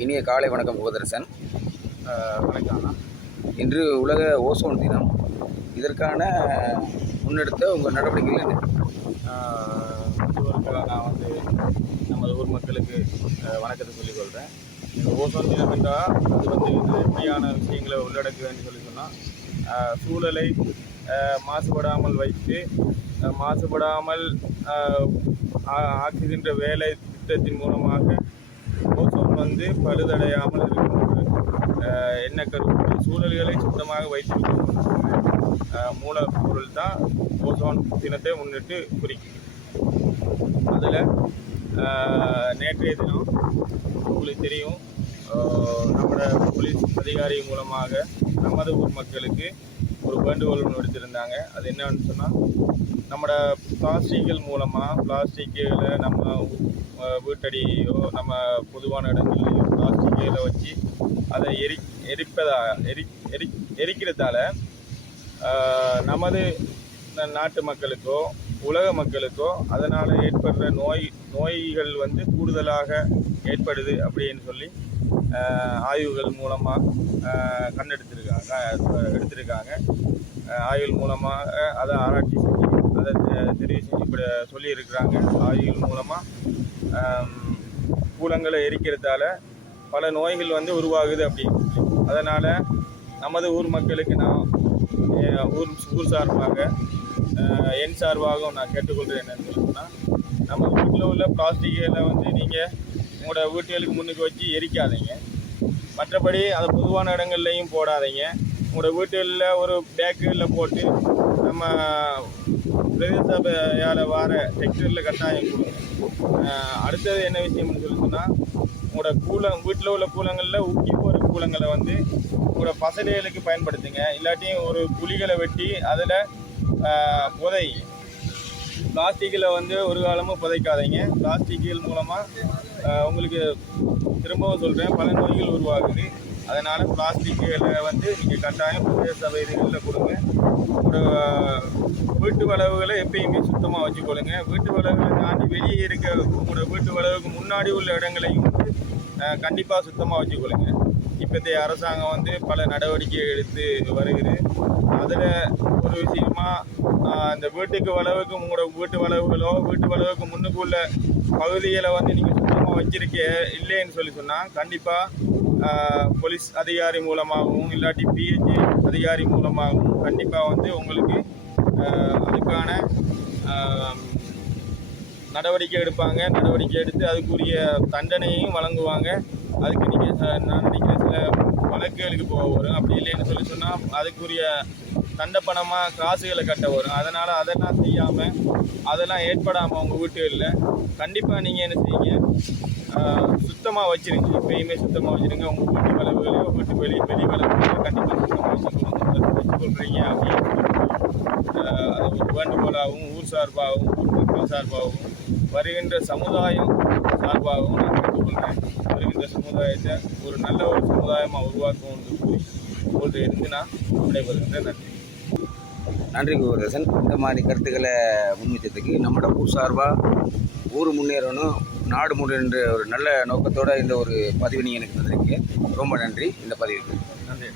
இனிய காலை வணக்கம் முகதர்சன் வணக்கம் இன்று உலக ஓசோன் தினம். இதற்கான முன்னெடுத்த உங்கள் நடவடிக்கைகள் என்ன? நான் வந்து நமது ஊர் மக்களுக்கு வணக்கத்தை சொல்லிக் கொள்கிறேன் இந்த ஓசோன் தினம் என்றால் அது வந்து உண்மையான எப்படியான விஷயங்களை உள்ளடக்குதுன்னு சொல்லி சொன்னால் சூழலை மாசுபடாமல் வைத்து மாசுபடாமல் ஆ- ஆக்குகின்ற வேலை திட்டத்தின் மூலமாக ஓசோன் வந்து பழுதடையாமல் இருக்கும் என்ன கருப்பு சூழல்களை சுத்தமாக வைத்திருக்கும் மூலப்பொருள் தான் ஓசோன் தினத்தை முன்னிட்டு குறிக்கும். அதில் நேற்றைய தினம் உங்களுக்கு தெரியும் நம்மளோட போலீஸ் அதிகாரி மூலமாக நமது ஊர் மக்களுக்கு ஒரு வேண்டுகோள் ஒன்று எடுத்திருந்தாங்க அது என்னன்னு சொன்னால் நம்மளோட பிளாஸ்டிக்கள் மூலமாக பிளாஸ்டிக்கில் நம்ம வீட்டடியோ நம்ம பொதுவான இடங்கள்லையோ பிளாஸ்டிக்கில் வச்சு அதை எரி எரிப்பதா எரி எரி எரிக்கிறதால நமது நாட்டு மக்களுக்கோ உலக மக்களுக்கோ அதனால் ஏற்படுற நோய் நோய்கள் வந்து கூடுதலாக ஏற்படுது அப்படின்னு சொல்லி ஆய்வுகள் மூலமாக கண்டெடுத்திருக்காங்க எடுத்திருக்காங்க. ஆய்வுகள் மூலமாக அதை ஆராய்ச்சி செஞ்சு அதை தெ- தெரிவு செஞ்சு இப்படி சொல்லியிருக்கிறாங்க. ஆய்வுகள் மூலமாக கூலங்களை எரிக்கிறதால பல நோய்கள் வந்து உருவாகுது அப்படின்னு அதனால் நமது ஊர் மக்களுக்கு நான் ஊர் ஊர் சார்பாக என் சார்பாகவும் நான் கேட்டுக்கொள்கிறேன் என்னன்னு சொன்னால் நம்ம வீட்டில் உள்ள பிளாஸ்டிக்கில் வந்து நீங்கள் உங்களோட வீட்டுகளுக்கு முன்னுக்கு வச்சு எரிக்காதீங்க. மற்றபடி அதை பொதுவான இடங்கள்லையும் போடாதீங்க. உங்களோட வீட்டுகளில் ஒரு பேக்குகளில் போட்டு நம்ம பிரதேச சபையால் வார டெக்ஸ்டைலில் கட்டாயம் கொடுங்க. அடுத்தது என்ன விஷயம்னு சொல்லி சொன்னால் உங்களோட கூலம் வீட்டில் உள்ள கூலங்களில் உக்கி போகிற கூலங்களை வந்து உங்களோட பசலைகளுக்கு பயன்படுத்துங்க. இல்லாட்டியும் ஒரு குழிகளை வெட்டி அதில் புதை. பிளாஸ்டிக்கில் வந்து ஒரு காலமும் புதைக்காதீங்க. பிளாஸ்டிக்குகள் மூலமாக உங்களுக்கு திரும்பவும் சொல்கிறேன் பல நோய்கள் உருவாகுது. அதனால் பிளாஸ்டிக்குகளை வந்து நீங்கள் கட்டாயம் புதிய சபை இதுகளில் கொடுங்க வீட்டு வளவுகளை எப்பயுமே சுத்தமாக வச்சுக்கொள்ளுங்க. வீட்டு வளவுகளை தாண்டி வெளியே இருக்க உங்களோட வீட்டு வளவுக்கு முன்னாடி உள்ள இடங்களையும் வந்து கண்டிப்பாக சுத்தமாக வச்சுக்கொள்ளுங்க. இப்போதைய அரசாங்கம் வந்து பல நடவடிக்கை எடுத்து வருகிறது. அதில் ஒரு விஷயமா இந்த வீட்டுக்கு வளவுக்கு உங்களோட வீட்டு வளவுகளோ வீட்டு வளவுக்கு முன்னுக்கு உள்ள பகுதிகளை வந்து நீங்கள் சுத்தமாக வச்சிருக்க இல்லைன்னு சொல்லி சொன்னால் கண்டிப்பாக போலீஸ் அதிகாரி மூலமாகவும் இல்லாட்டி பிஹெச்சி அதிகாரி மூலமாகவும் கண்டிப்பாக வந்து உங்களுக்கு அதுக்கான நடவடிக்கை எடுப்பாங்க. நடவடிக்கை எடுத்து அதுக்குரிய தண்டனையும் வழங்குவாங்க. அதுக்கு நீங்கள் நான் நினைக்கிறேன் சில வழக்குகளுக்கு போக வரும். அப்படி இல்லைன்னு சொல்லி சொன்னால் அதுக்குரிய தண்டை பணமாக காசுகளை கட்ட வரும். அதனால் அதெல்லாம் செய்யாமல் அதெல்லாம் ஏற்படாமல் உங்கள் வீட்டுகளில் கண்டிப்பாக நீங்கள் என்ன செய்யுங்க சுத்தமாக வச்சுருங்க. எப்பயுமே சுத்தமாக வச்சுருங்க. உங்கள் வீட்டு வளவுகளையோ வீட்டு வெளி வெளி வளவுகளையோ கண்டிப்பாக சுத்தமாக வச்சுக்கொள்ளுங்க வச்சுக்கொள்கிறீங்க அப்படின்னு அது ஒரு வேண்டுகோளாகவும் ஊர் சார்பாகவும் மக்கள் சார்பாகவும் வருகின்ற சமுதாயம் சார்பாகவும் கேட்டுக்கொள்கிறேன் வருகின்ற சமுதாயத்தை ஒரு நல்ல ஒரு சமுதாயமாக உருவாக்கும் கூறி உங்கள்கிட்ட இருந்து நான் விடைபெறுகின்றேன் நன்றி. நன்றி குகதர்சன் இந்த மாதிரி கருத்துக்களை முன்வச்சதுக்கு நம்மளோட ஊர் சார்பாக ஊர் முன்னேறணும் நாடு முன்னேற ஒரு நல்ல நோக்கத்தோட இந்த ஒரு பதிவு நீங்கள் எனக்கு தந்திருக்கீங்க. ரொம்ப நன்றி. இந்த பதிவுக்கு. நன்றி.